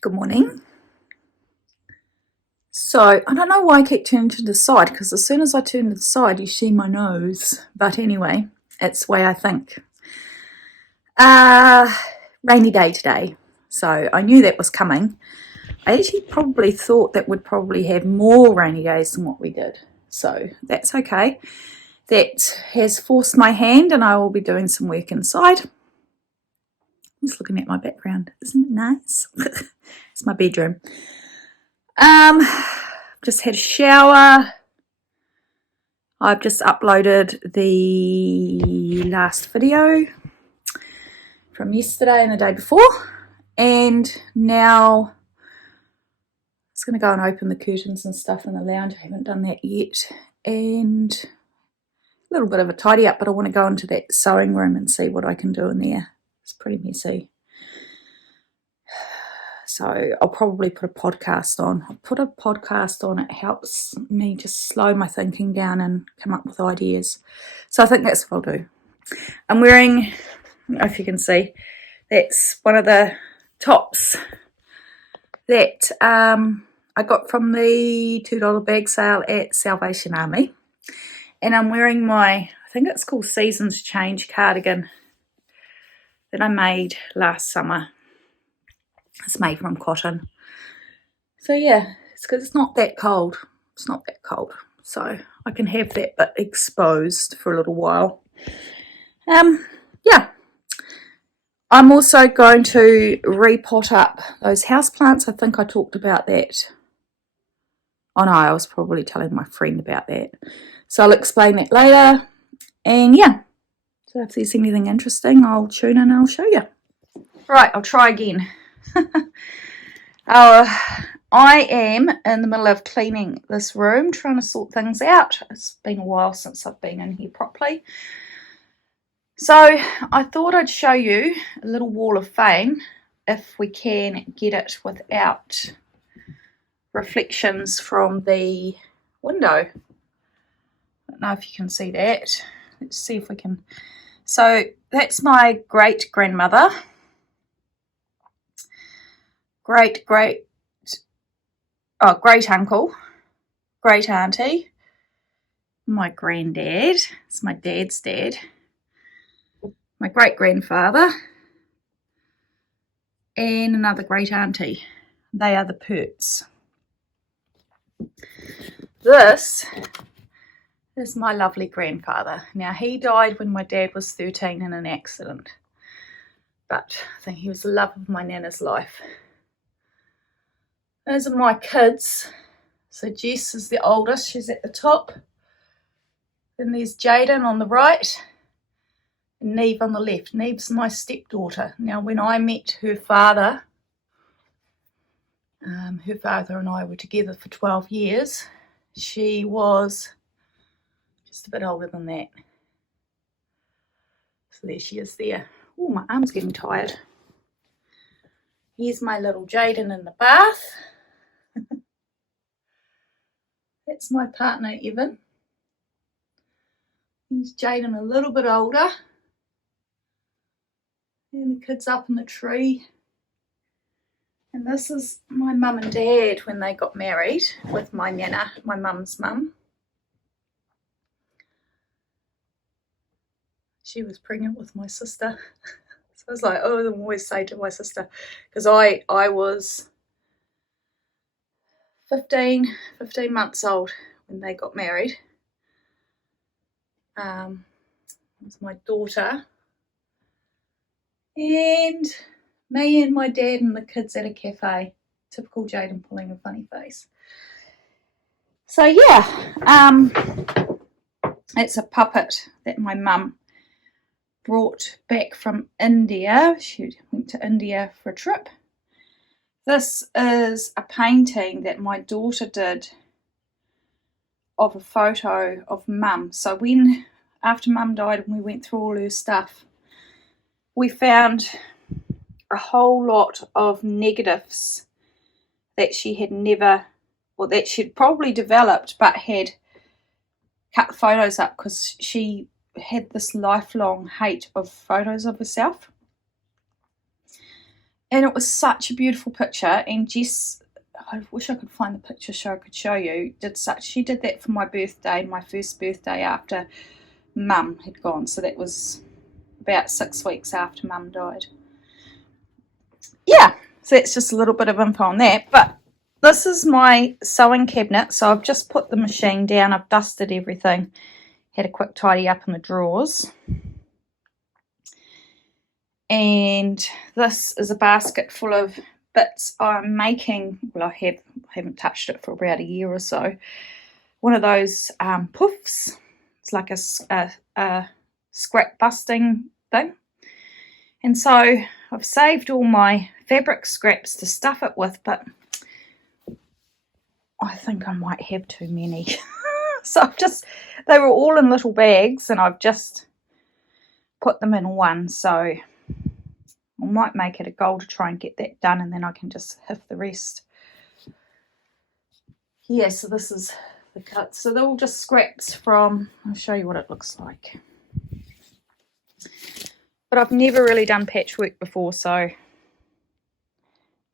Good morning. So, I don't know why I keep turning to the side, because as soon as I turn to the side, you see my nose. But anyway, it's the way I think. Rainy day today. So, I knew that was coming. I actually probably thought that we'd probably have more rainy days than what we did. So, that's okay. That has forced my hand, and I will be doing some work inside. I'm just looking at my background. Isn't it nice? It's my bedroom. Just had a shower. I've just uploaded the last video from yesterday and the day before, and now I'm just going to go and open the curtains and stuff in the lounge. I haven't done that yet, and a little bit of a tidy up, but I want to go into that sewing room and see what I can do in there. It's pretty messy. So I'll probably put a podcast on. I'll put a podcast on. It helps me just slow my thinking down and come up with ideas. So I think that's what I'll do. I'm wearing, I don't know if you can see, that's one of the tops that I got from the $2 bag sale at Salvation Army. And I'm wearing my, I think it's called Seasons Change cardigan that I made last summer. It's made from cotton. So yeah, it's because it's not that cold. It's not that cold. So I can have that bit exposed for a little while. Yeah. I'm also going to repot up those houseplants. I think I talked about that. Oh no, I was probably telling my friend about that. So I'll explain that later. And yeah, so if there's anything interesting, I'll tune in and I'll show you. Right, I'll try again. I am in the middle of cleaning this room, trying to sort things out. It's been a while since I've been in here properly. So I thought I'd show you a little wall of fame if we can get it without reflections from the window. I don't know if you can see that. Let's see if we can. So that's my great-grandmother, great-uncle, great-auntie, my granddad, it's my dad's dad, my great-grandfather, and another great-auntie. They are the Perts. This is my lovely grandfather. Now, he died when my dad was 13 in an accident, but I think he was the love of my nana's life. Those are my kids. So Jess is the oldest, she's at the top. Then there's Jaden on the right and Neve on the left. Neve's my stepdaughter. Now when I met her father and I were together for 12 years. She was just a bit older than that. So there she is there. Oh, my arm's getting tired. Here's my little Jaden in the bath. That's my partner, Evan. Here's Jaden a little bit older. And the kids up in the tree. And this is my mum and dad when they got married with my nana, my mum's mum. She was pregnant with my sister. So I was like, oh, I'm always say to my sister, because I was 15 months old when they got married. It was my daughter and me and my dad and the kids at a cafe. Typical Jaden pulling a funny face. So yeah, it's a puppet that my mum brought back from India. She went to India for a trip. This is a painting that my daughter did of a photo of mum. So after mum died and we went through all her stuff, we found a whole lot of negatives that she had never, or that she'd probably developed but had cut the photos up because she had this lifelong hate of photos of herself. And it was such a beautiful picture. And Jess, I wish I could find the picture so I could show you. She did that for my birthday, my first birthday after Mum had gone. So that was about 6 weeks after Mum died. Yeah, so that's just a little bit of info on that. But this is my sewing cabinet. So I've just put the machine down. I've dusted everything. Had a quick tidy up in the drawers. And this is a basket full of bits I'm making. Well, I haven't touched it for about a year or so. One of those puffs. It's like a scrap busting thing. And so I've saved all my fabric scraps to stuff it with, but I think I might have too many. So they were all in little bags and I've just put them in one. So I might make it a goal to try and get that done, and then I can just hiff the rest. Yeah, so this is the cut. So they're all just scraps from, I'll show you what it looks like. But I've never really done patchwork before, so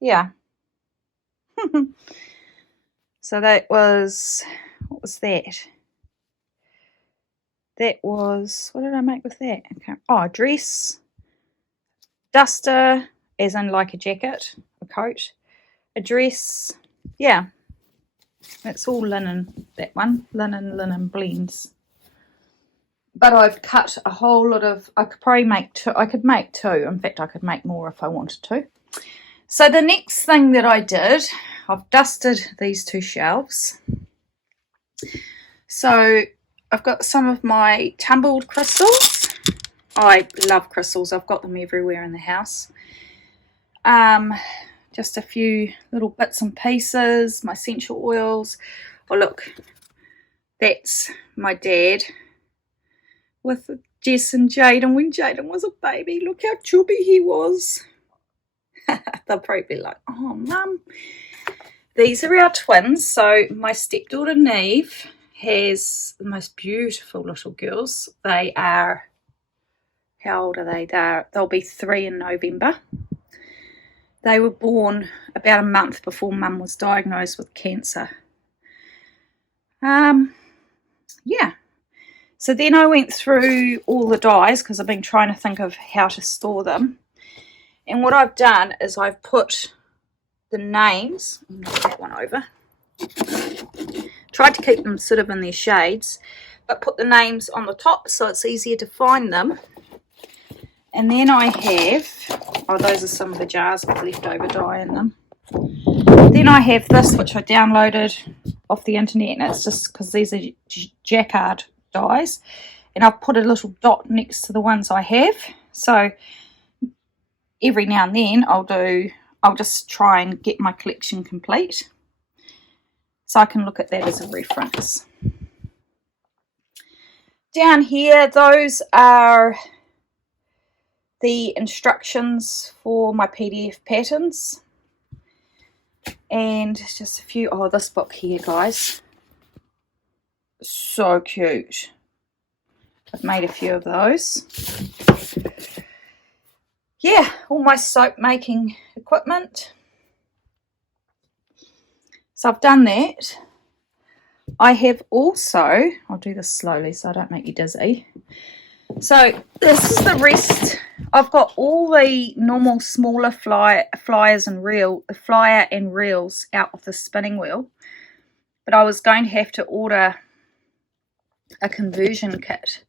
yeah. So that was, what was that? That was, what did I make with that? Okay. Oh, a dress, duster, as in like a jacket, a coat, a dress. Yeah, that's all linen, that one. Linen blends. But I've cut a whole lot of, I could probably make two. I could make two. In fact, I could make more if I wanted to. So the next thing that I did, I've dusted these two shelves. So I've got some of my tumbled crystals. I love crystals. I've got them everywhere in the house. Just a few little bits and pieces, my essential oils. Oh, look, that's my dad with Jess and Jaden when Jaden was a baby. Look how chubby he was. They'll probably be like, oh, Mum. These are our twins. So my stepdaughter Neve has the most beautiful little girls. They are, how old are they? They'll be 3 in November. They were born about a month before Mum was diagnosed with cancer. Yeah. So then I went through all the dies because I've been trying to think of how to store them. And what I've done is I've put the names, knock that one over, tried to keep them sort of in their shades, but put the names on the top so it's easier to find them. And then I have, oh, those are some of the jars with leftover dye in them. Then I have this, which I downloaded off the internet, and it's just because these are jacquard dies, and I've put a little dot next to the ones I have. So every now and then I'll just try and get my collection complete, so I can look at that as a reference. Down here, those are the instructions for my PDF patterns, and just a few. Oh, this book here, guys, so cute. I've made a few of those. Yeah, all my soap making equipment. So I've done that. I have also, I'll do this slowly so I don't make you dizzy. So this is the rest. I've got all the normal smaller flyers and the flyer and reels out of the spinning wheel. But I was going to have to order a conversion kit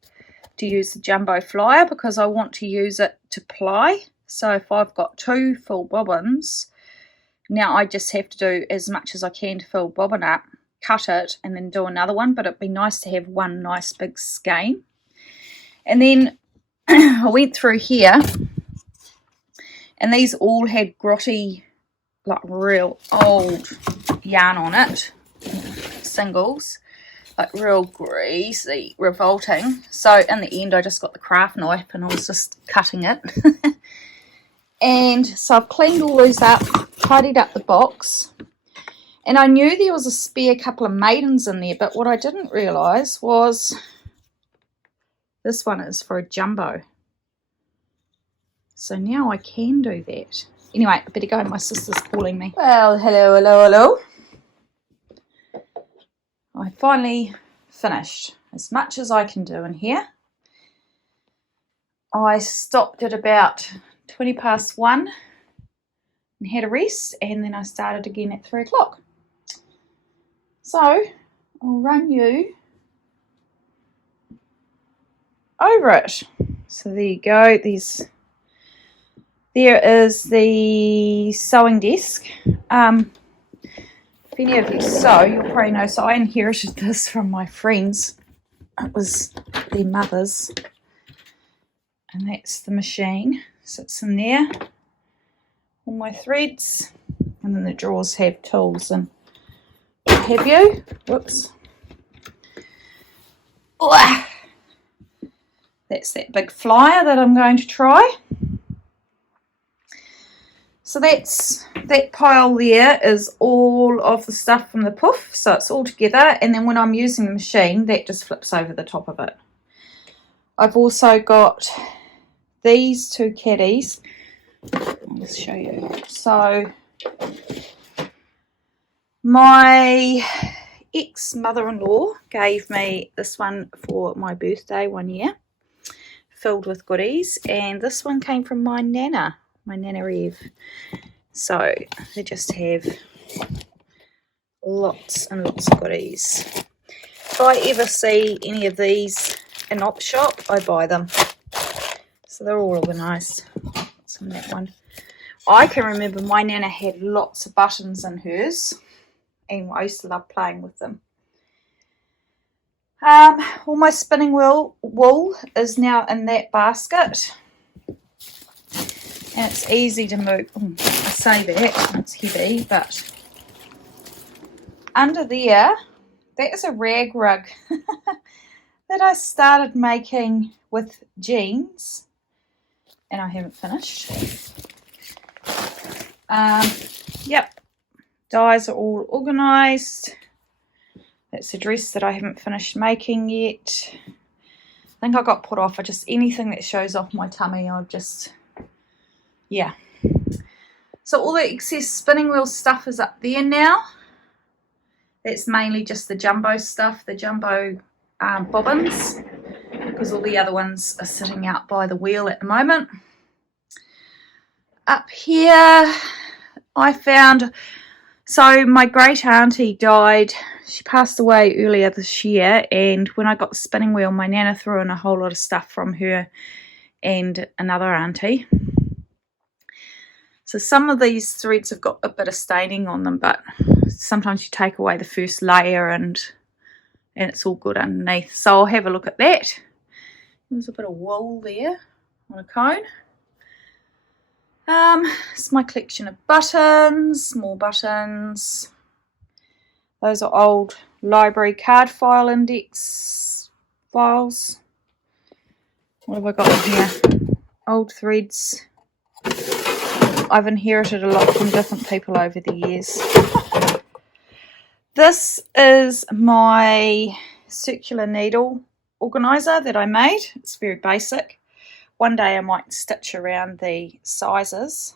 to use the jumbo flyer because I want to use it to ply. So if I've got 2 full bobbins, now I just have to do as much as I can to fill bobbin up, cut it, and then do another one. But it'd be nice to have one nice big skein. And then I went through here, and these all had grotty, like real old yarn on it, singles, like real greasy, revolting. So in the end I just got the craft knife and I was just cutting it. And so I've cleaned all those up, tidied up the box, and I knew there was a spare couple of maidens in there, but what I didn't realise was this one is for a jumbo. So now I can do that Anyway, I better go. My sister's calling me. Well, hello. I finally finished as much as I can do in here. I stopped at about 20 past 1 and had a rest, and then I started again at 3 o'clock. So I'll run you over it. So there you go. There is the sewing desk. If any of you sew, you'll probably know. So I inherited this from my friends. It was their mother's. And that's the machine. Sits in there. All my threads. And then the drawers have tools and what have you. Whoops. Oh, that's that big flyer that I'm going to try. So that pile there is all of the stuff from the poof, so it's all together, and then when I'm using the machine, that just flips over the top of it. I've also got these two caddies. I'll just show you. So my ex-mother-in-law gave me this one for my birthday one year, filled with goodies, and this one came from my Nana Eve. So they just have lots and lots of goodies. If I ever see any of these in op shop, I buy them. So they're all organised. What's in that one? I can remember my Nana had lots of buttons in hers, and I used to love playing with them. All my spinning wool is now in that basket. And it's easy to move. Oh, I say that, it's heavy, but under there, that is a rag rug that I started making with jeans, and I haven't finished. Yep, dies are all organised. That's a dress that I haven't finished making yet. I think I got put off. Anything that shows off my tummy, I'll just... yeah. So all the excess spinning wheel stuff is up there now. It's mainly just the jumbo stuff, the jumbo bobbins, because all the other ones are sitting out by the wheel at the moment. Up here I found, so my great auntie died. She passed away earlier this year, and when I got the spinning wheel, my Nana threw in a whole lot of stuff from her and another auntie. So some of these threads have got a bit of staining on them, but sometimes you take away the first layer and it's all good underneath. So I'll have a look at that. There's a bit of wool there on a cone. It's my collection of buttons, more buttons. Those are old library card file index files. What have I got in here? Old threads. I've inherited a lot from different people over the years. This is my circular needle organiser that I made. It's very basic. One day I might stitch around the sizes.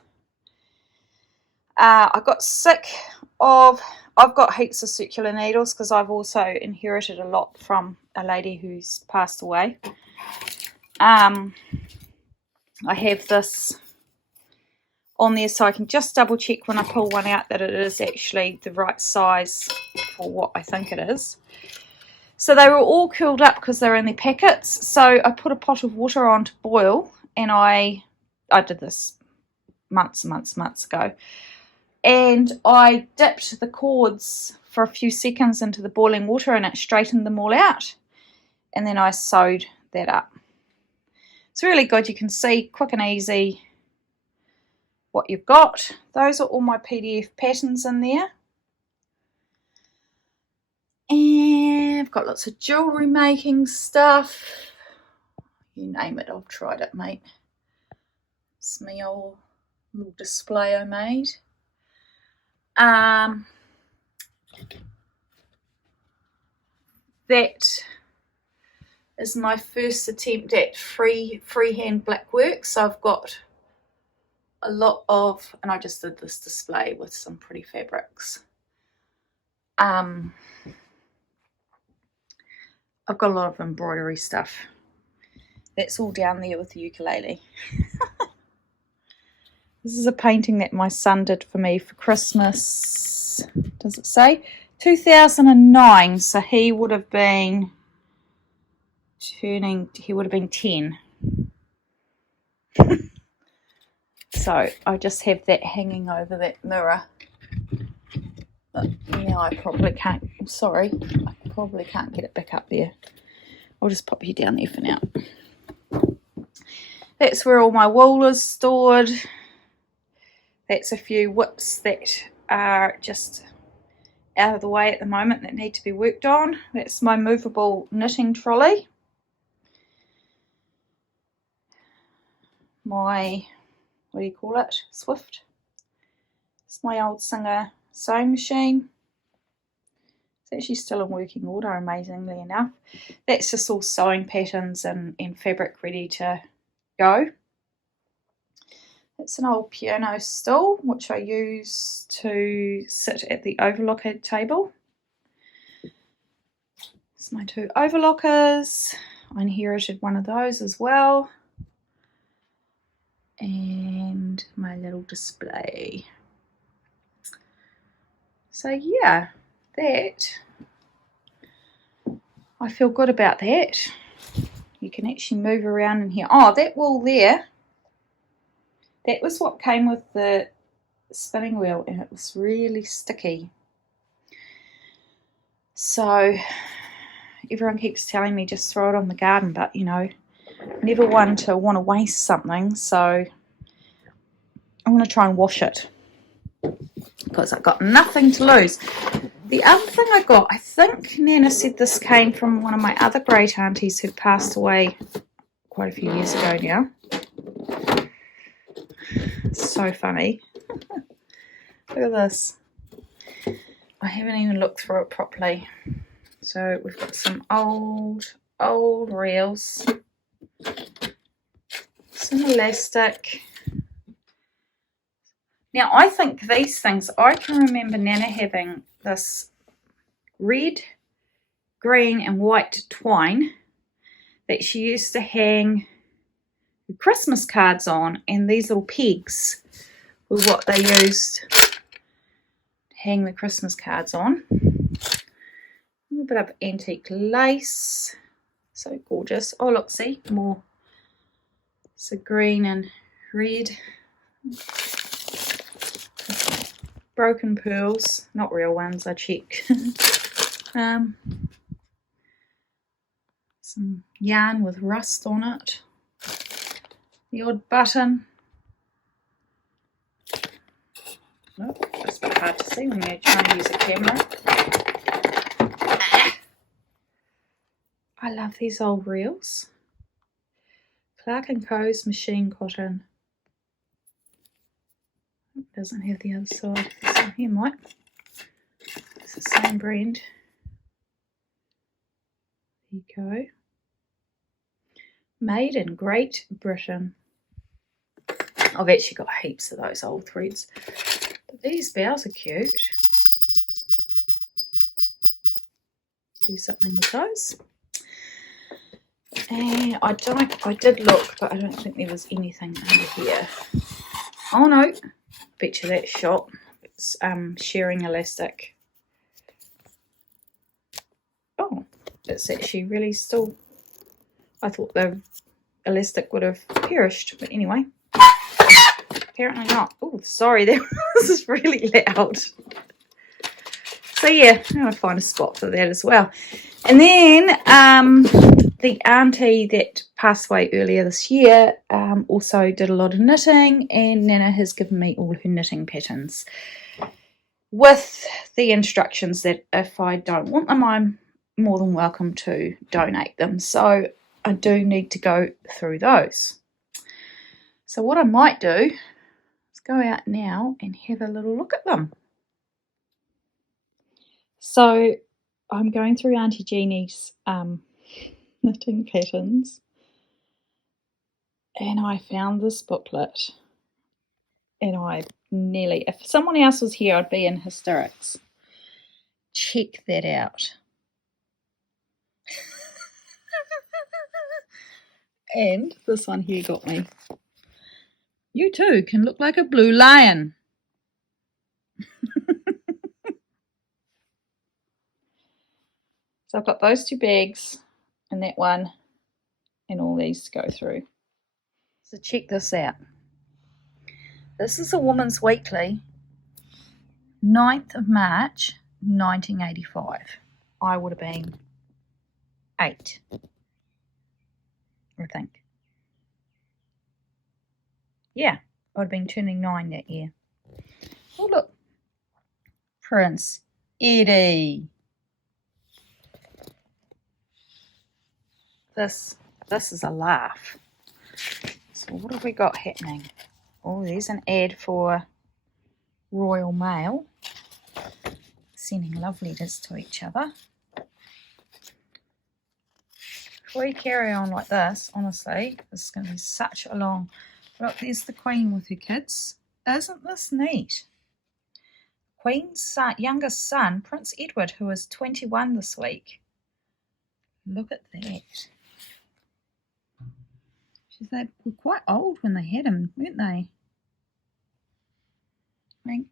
I got sick of... I've got heaps of circular needles because I've also inherited a lot from a lady who's passed away. I have this on there so I can just double check when I pull one out that it is actually the right size for what I think it is. So they were all curled up because they're in their packets. So I put a pot of water on to boil, and I did this months ago, and I dipped the cords for a few seconds into the boiling water, and it straightened them all out, and then I sewed that up. It's really good. You can see quick and easy what you've got. Those are all my PDF patterns in there. And I've got lots of jewellery making stuff. You name it, I've tried it, mate. It's my old little display I made. That is my first attempt at freehand black work. So I've got a lot of, and I just did this display with some pretty fabrics. I've got a lot of embroidery stuff. That's all down there with the ukulele. This is a painting that my son did for me for Christmas. Does it say? 2009. So he would have been 10. So I just have that hanging over that mirror. Now I probably can't, sorry, I probably can't get it back up there. I'll just pop you down there for now. That's where all my wool is stored. That's a few whips that are just out of the way at the moment that need to be worked on. That's my movable knitting trolley. My, what do you call it? Swift. It's my old Singer sewing machine. It's actually still in working order, amazingly enough. That's just all sewing patterns and fabric ready to go. It's an old piano stool which I use to sit at the overlocker table. It's my 2 overlockers. I inherited one of those as well. And my little display. So yeah, that, I feel good about that. You can actually move around in here. Oh, that wool there, that was what came with the spinning wheel, and it was really sticky. So everyone keeps telling me just throw it on the garden, but you know, never one to want to waste something, so I'm going to try and wash it because I've got nothing to lose. The other thing I got, I think Nana said this came from one of my other great aunties who passed away quite a few years ago now. It's so funny. Look at this. I haven't even looked through it properly. So we've got some old reels, some elastic. Now I think these things, I can remember Nana having this red, green and white twine that she used to hang Christmas cards on, and these little pegs were what they used to hang the Christmas cards on. A little bit of antique lace, so gorgeous. Oh look, see, more. So green and red. Broken pearls, not real ones, I checked. Some yarn with rust on it. The odd button. Oh, that's a bit hard to see when you're trying to use a camera. I love these old reels. Clark & Co.'s machine cotton. It doesn't have the other side. So here might. It's the same brand. There you go. Made in Great Britain. I've actually got heaps of those old threads. But these bows are cute. Do something with those. And I did look, but I don't think there was anything under here. Oh no, bet you that's shot. It's shearing elastic. Oh, it's actually really still. I thought the elastic would have perished, but anyway, apparently not. Oh, sorry, this is really loud. So yeah, I'm going to find a spot for that as well. And then the auntie that passed away earlier this year also did a lot of knitting, and Nana has given me all her knitting patterns with the instructions that if I don't want them, I'm more than welcome to donate them. So I do need to go through those. So what I might do is go out now and have a little look at them. So I'm going through Auntie Jeannie's knitting patterns, and I found this booklet. and I nearly, if someone else was here, I'd be in hysterics. Check that out. And this one here got me. You too can look like a blue lion. So I've got those 2 bags and that one and all these to go through. So check this out. This is a Woman's Weekly, 9th of March, 1985. I would have been 8, I think. Yeah, I would have been turning 9 that year. Oh, look. Prince Eddie. This is a laugh. So what have we got happening? Oh, there's an ad for Royal Mail. Sending love letters to each other. If we carry on like this, honestly, this is going to be such a long... Look, there's the Queen with her kids. Isn't this neat? Queen's youngest son, Prince Edward, who is 21 this week. Look at that. They were quite old when they had him, weren't they? I mean,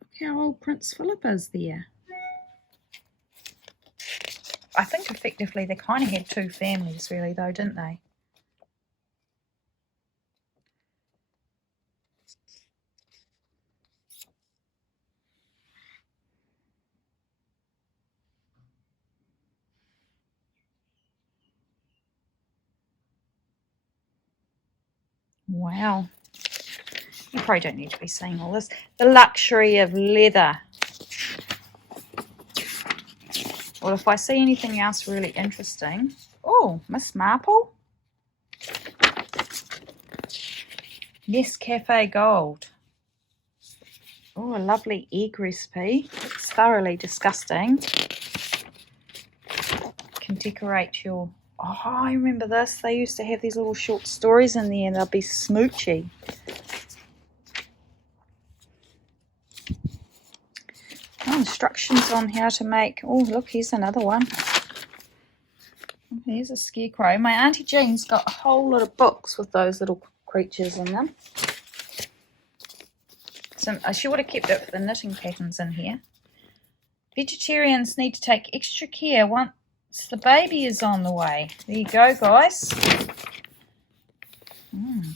look how old Prince Philip is there. I think effectively they kind of had 2 families really though, didn't they? Wow. You probably don't need to be seeing all this. The luxury of leather. Well, if I see anything else really interesting... Oh, Miss Marple. Nescafe Gold. Oh, a lovely egg recipe. It's thoroughly disgusting. Can decorate your... Oh, I remember this. They used to have these little short stories in there and they'll be smoochy. Oh, instructions on how to make... Oh, look, here's another one. Oh, here's a scarecrow. My Auntie Jean's got a whole lot of books with those little creatures in them. So she would have kept it for the knitting patterns in here. Vegetarians need to take extra care once the baby is on the way. There you go, guys.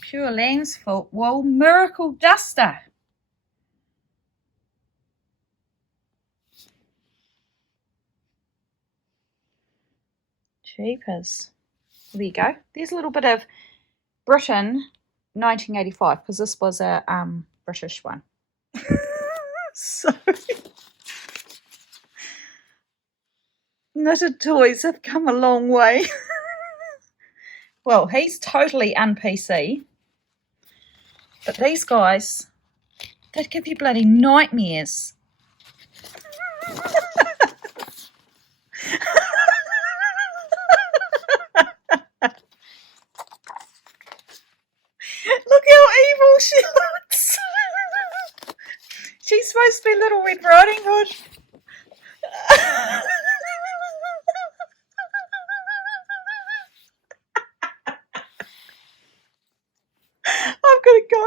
Pure lamb's wool miracle duster. Jeepers. There you go. There's a little bit of Britain 1985 because this was a British one. So knitted toys have come a long way. Well, he's totally un-PC. But these guys, they'd give you bloody nightmares. Look how evil she looks. She's supposed to be Little Red Riding Hood. I've got to go.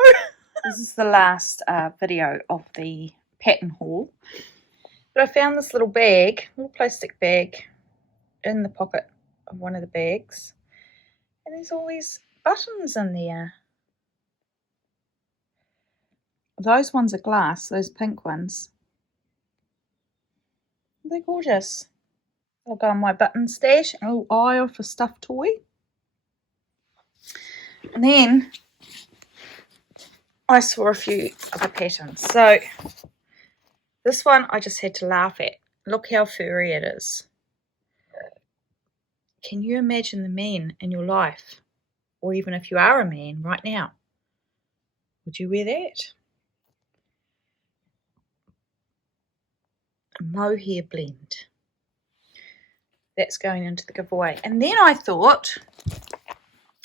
This is the last video of the pattern haul. But I found this little bag, little plastic bag, in the pocket of one of the bags. And there's all these buttons in there. Those ones are glass, those pink ones. They're gorgeous. I'll go on my button stash, a little aisle for stuffed toy. And then I saw a few other patterns. So this one I just had to laugh at. Look how furry it is. Can you imagine the men in your life? Or even if you are a man right now. Would you wear that? A mohair blend. That's going into the giveaway. And then I thought,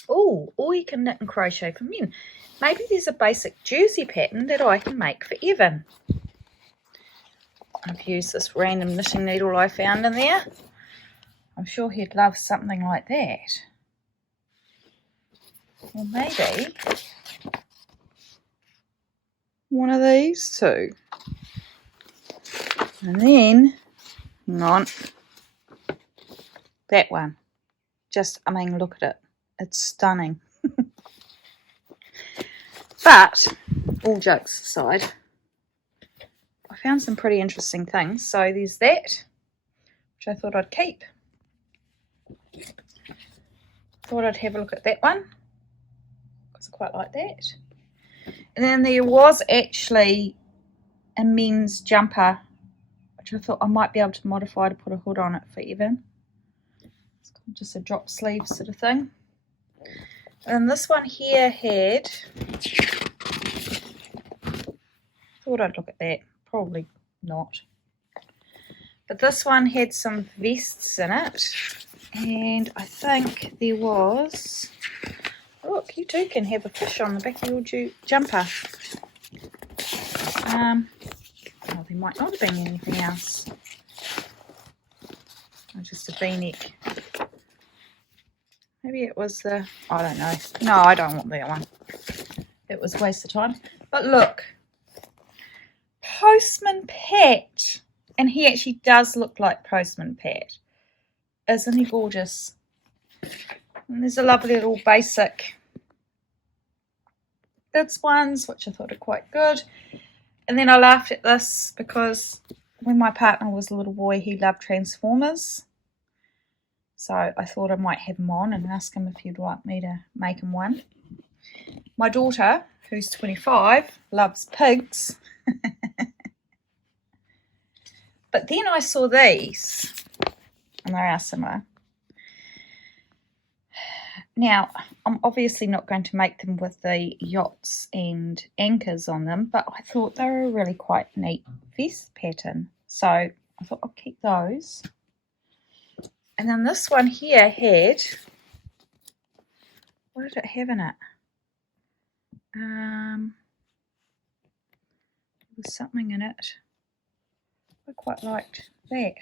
Oh, or you can knit and crochet for men. Maybe there's a basic jersey pattern that I can make for Evan. I've used this random knitting needle I found in there. I'm sure he'd love something like that. Or maybe one of these two. And then, hang on, that one. Just, I mean, look at it. It's stunning. But, all jokes aside, I found some pretty interesting things. So there's that, which I thought I'd keep. Thought I'd have a look at that one, because I quite like that. And then there was actually a men's jumper, which I thought I might be able to modify to put a hood on it for Evan. It's just a drop sleeve sort of thing. And this one here had, thought I'd look at that, probably not. But this one had some vests in it, and I think there was, look, you too can have a fish on the back of your jumper. Well, there might not have been anything else. Or just a v-neck. Maybe it was the, I don't know. No, I don't want that one. It was a waste of time. But look, Postman Pat. And he actually does look like Postman Pat. Isn't he gorgeous? And there's a lovely little basic Bids ones, which I thought are quite good. And then I laughed at this because when my partner was a little boy, he loved Transformers. So I thought I might have him on and ask him if he'd like me to make him one. My daughter, who's 25, loves pigs. But then I saw these, and they are similar. Now, I'm obviously not going to make them with the yachts and anchors on them, but I thought they were a really quite neat vest pattern. So I thought I'll keep those. And then this one here had, what did it have in it? There was something in it. I quite liked that.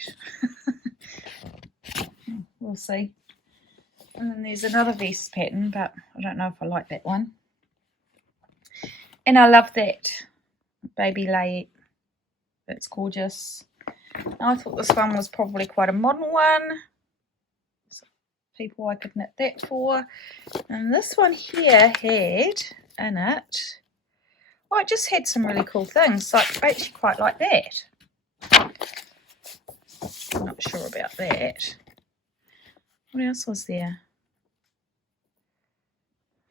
We'll see. And then there's another vest pattern, but I don't know if I like that one. And I love that baby layette. It's gorgeous. Now, I thought this one was probably quite a modern one. So people I could knit that for. And this one here had in it, well, it just had some really cool things. Like, I actually quite like that. I'm not sure about that. What else was there?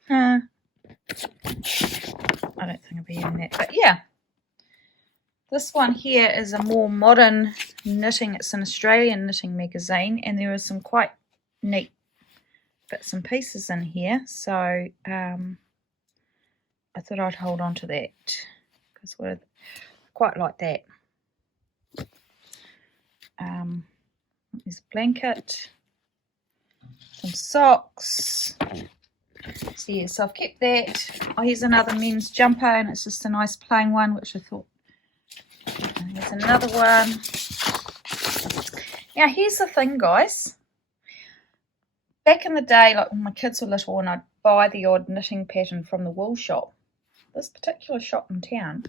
I don't think I'll be using that. But yeah, this one here is a more modern knitting. It's an Australian knitting magazine, and there are some quite neat bits and pieces in here. So I thought I'd hold on to that because I quite like that. There's a blanket, some socks. So yeah, so I've kept that. Oh, here's another men's jumper, and it's just a nice plain one, which I thought. And here's another one. Now here's the thing, guys. Back in the day, like when my kids were little and I'd buy the odd knitting pattern from the wool shop, this particular shop in town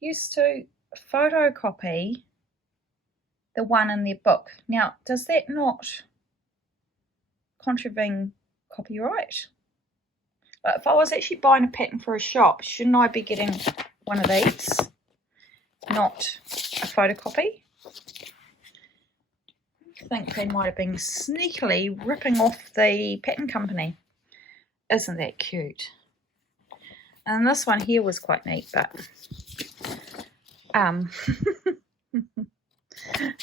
used to photocopy the one in their book. Now, does that not contravene copyright? But if I was actually buying a pattern for a shop, shouldn't I be getting one of these, not a photocopy? I think they might have been sneakily ripping off the pattern company. Isn't that cute? And this one here was quite neat, but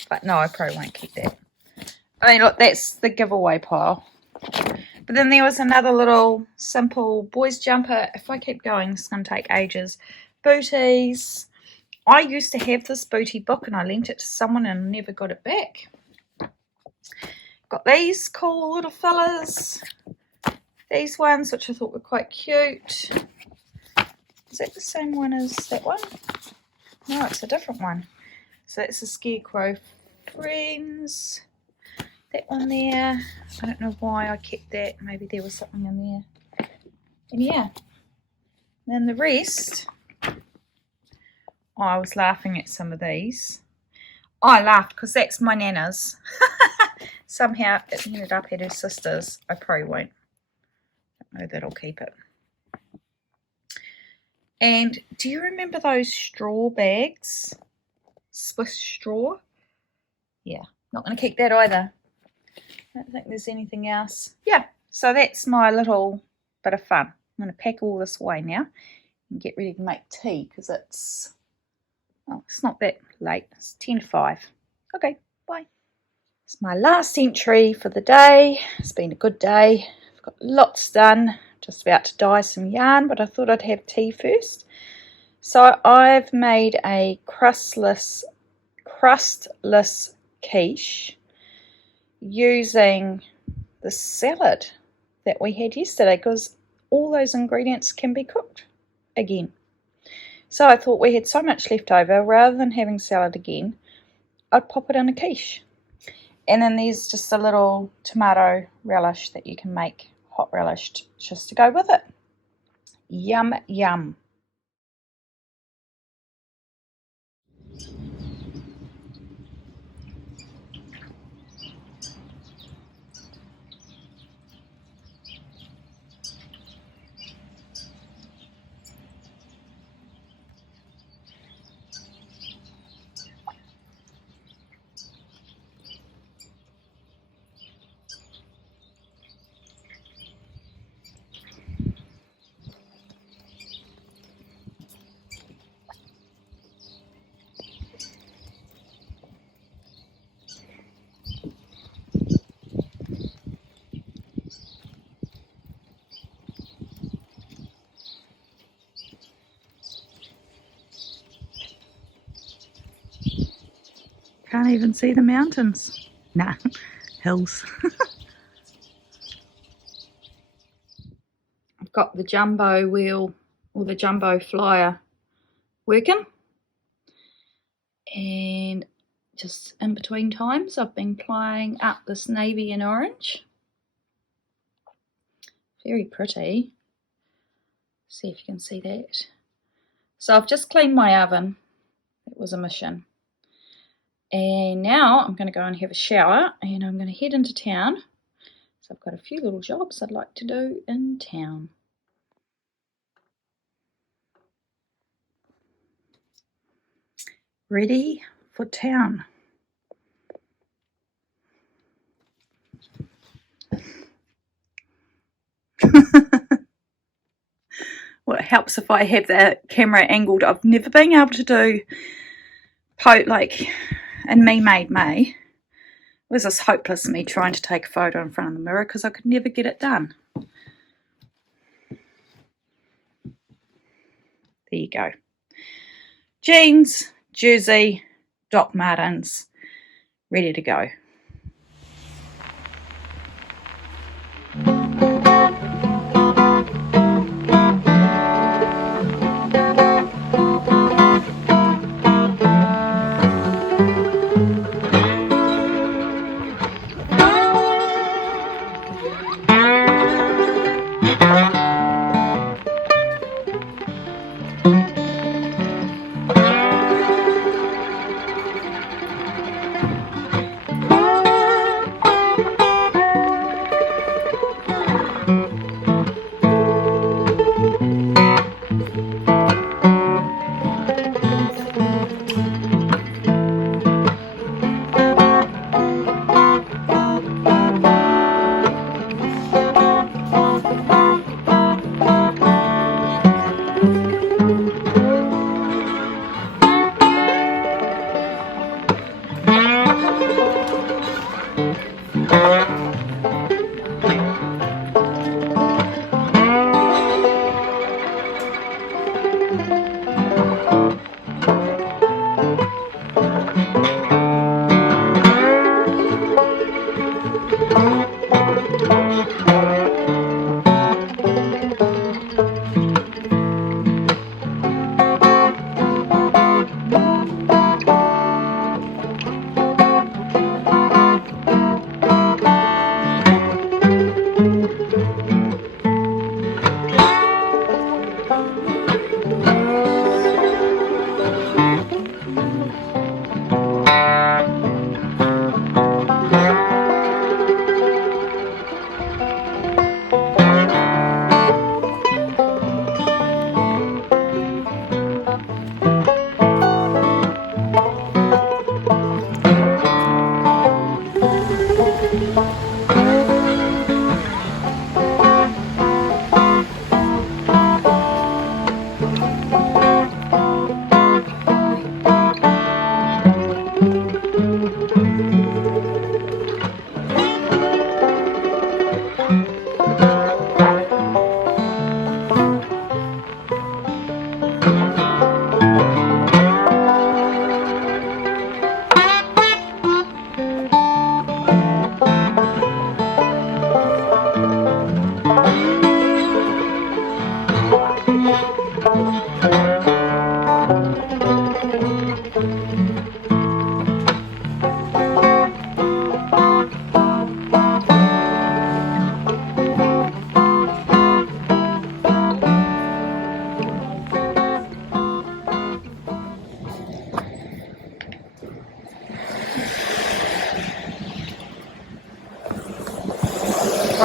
but no, I probably won't keep that. I mean, look, that's the giveaway pile. But then there was another little simple boys jumper. If I keep going, it's going to take ages. Booties. I used to have this bootie book and I lent it to someone and never got it back. Got these cool little fellas. these ones, which I thought were quite cute. Is that the same one as that one? No, it's a different one. So that's the Scarecrow Friends. That one there. I don't know why I kept that. Maybe there was something in there. And yeah. Then the rest, I was laughing at some of these. I laughed because that's my Nana's. Somehow it ended up at her sister's. I probably won't. I don't know that I'll keep it. And do you remember those straw bags? Swiss straw? Yeah, not going to keep that either. I don't think there's anything else. Yeah, so that's my little bit of fun. I'm going to pack all this away now and get ready to make tea because it's not that late. It's 10 to 5. Okay, bye. It's my last entry for the day. It's been a good day. I've got lots done. Just about to dye some yarn, but I thought I'd have tea first. So I've made a crustless quiche using the salad that we had yesterday because all those ingredients can be cooked again. So I thought we had so much left over, rather than having salad again, I'd pop it in a quiche. And then there's just a little tomato relish that you can make, hot relish, just to go with it. Yum, yum. Can't even see the mountains. Nah, hills. I've got the jumbo wheel or the jumbo flyer working, and just in between times I've been plying up this navy and orange. Very pretty. See if you can see that. So I've just cleaned my oven. It was a mission. And now I'm going to go and have a shower and I'm going to head into town. So I've got a few little jobs I'd like to do in town. Ready for town. Well, it helps if I have the camera angled. I've never been able to do like in Me Made May. It was just hopeless me trying to take a photo in front of the mirror because I could never get it done. There you go. Jeans, jersey, Doc Martens, ready to go.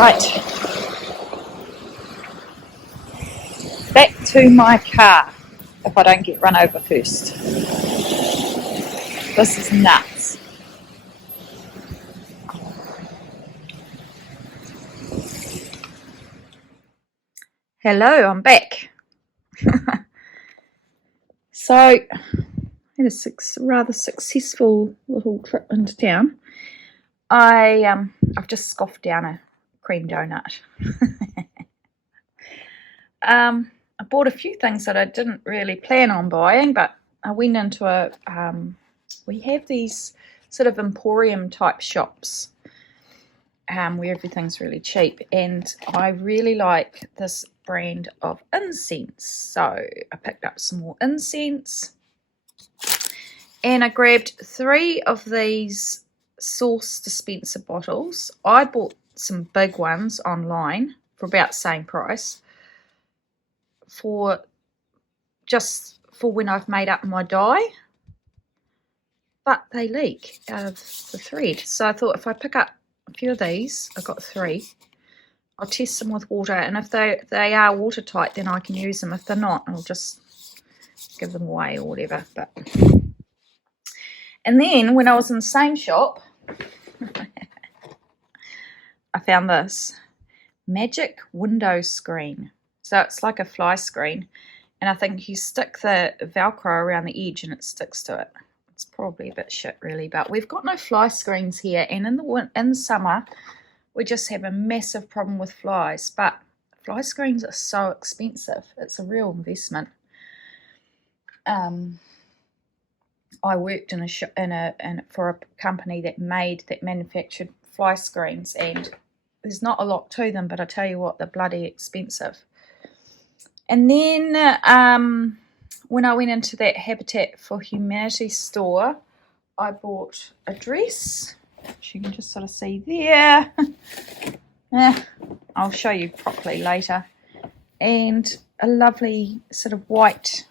Right, back to my car if I don't get run over first. This is nuts. Hello, I'm back. So, I had a rather successful little trip into town. I've just scoffed down a cream donut. I bought a few things that I didn't really plan on buying, but I went into we have these sort of emporium type shops where everything's really cheap, and I really like this brand of incense. So I picked up some more incense, and I grabbed 3 of these sauce dispenser bottles. I bought some big ones online for about the same price, for when I've made up my dye, but they leak out of the thread. So I thought if I pick up a few of these, I've got 3, I'll test them with water, and if they are watertight, then I can use them. If they're not, I'll just give them away or whatever. And then when I was in the same shop, I found this magic window screen. So it's like a fly screen, and I think you stick the Velcro around the edge and it sticks to it. It's probably a bit shit really, but we've got no fly screens here, and in the summer we just have a massive problem with flies. But fly screens are so expensive. It's a real investment. I worked for a company that manufactured fly screens, and there's not a lot to them, but I tell you what, they're bloody expensive. And then when I went into that Habitat for Humanity store, I bought a dress, which you can just sort of see there. I'll show you properly later. And a lovely sort of white,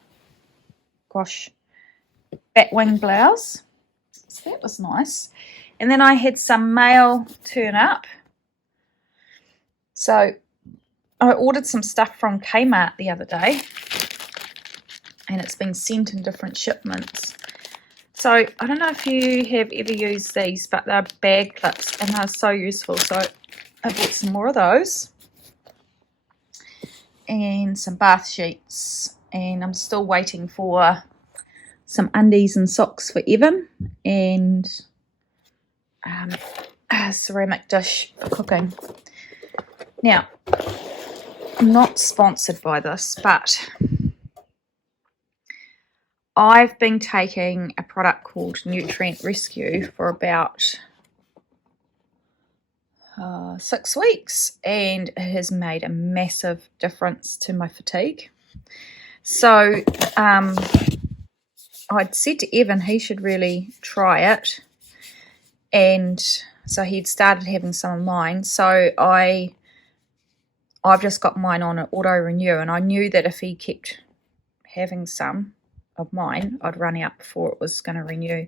batwing blouse. So that was nice. And then I had some mail turn up. So I ordered some stuff from Kmart the other day, and it's been sent in different shipments. So I don't know if you have ever used these, but they're bag clips and they're so useful. So I bought some more of those and some bath sheets, and I'm still waiting for some undies and socks for Evan, and a ceramic dish for cooking. Now, I'm not sponsored by this, but I've been taking a product called Nutrient Rescue for about 6 weeks, and it has made a massive difference to my fatigue. So I'd said to Evan he should really try it, and so he'd started having some of mine. So I've just got mine on an auto renew, and I knew that if he kept having some of mine, I'd run out before it was going to renew.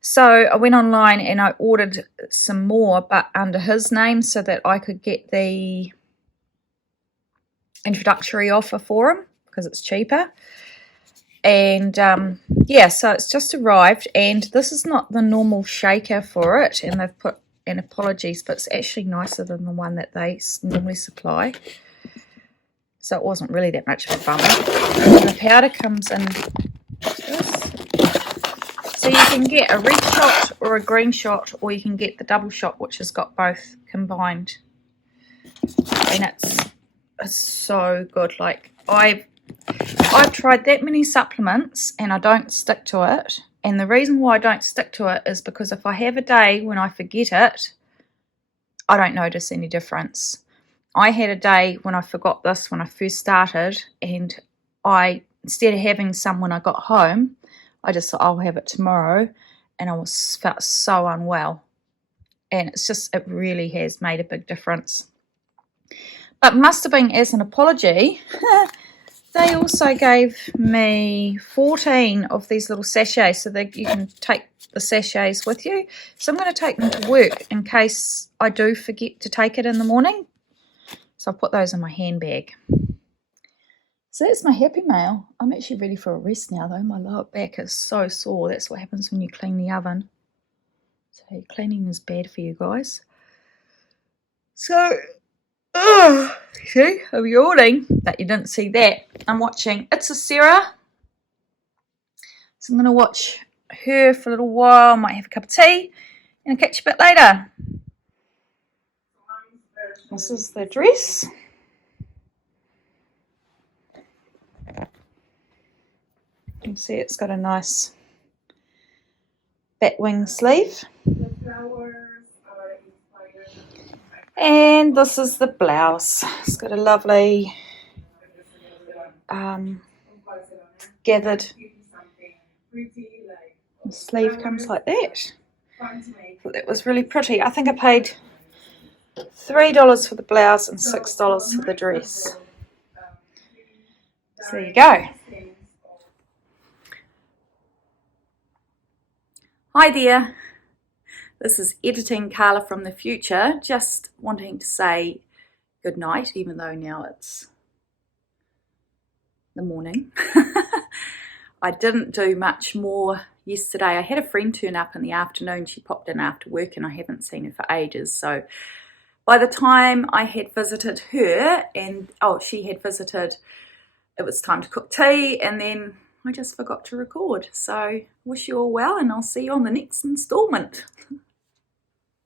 So I went online and I ordered some more, but under his name, so that I could get the introductory offer for him because it's cheaper. And yeah, so it's just arrived, and this is not the normal shaker for it, and they've put, and apologies, but it's actually nicer than the one that they normally supply. So it wasn't really that much of a bummer. And the powder comes in this. So you can get a red shot or a green shot, or you can get the double shot, which has got both combined. And it's so good. Like I've tried that many supplements and I don't stick to it. And the reason why I don't stick to it is because if I have a day when I forget it, I don't notice any difference. I had a day when I forgot this when I first started, and instead of having some when I got home, I just thought I'll have it tomorrow, and I felt so unwell. And it really has made a big difference. But must have been as an apology. They also gave me 14 of these little sachets so that you can take the sachets with you. So I'm going to take them to work in case I do forget to take it in the morning. So I'll put those in my handbag. So that's my happy mail. I'm actually ready for a rest now though. My lower back is so sore. That's what happens when you clean the oven. So cleaning is bad for you guys. So, see, I'm yawning, but you didn't see that. I'm watching It's a Sarah. So I'm going to watch her for a little while. Might have a cup of tea and I'll catch you a bit later. This is the dress. You can see it's got a nice batwing sleeve. And this is the blouse. It's got a lovely gathered. The sleeve comes like that. I thought that was really pretty. I think I paid $3 for the blouse and $6 for the dress. So there you go. Hi there. This is Editing Carla from the future, just wanting to say good night, even though now it's the morning. I didn't do much more yesterday. I had a friend turn up in the afternoon. She popped in after work and I haven't seen her for ages. So by the time I had visited her and, she had visited, it was time to cook tea and then I just forgot to record. So wish you all well and I'll see you on the next installment.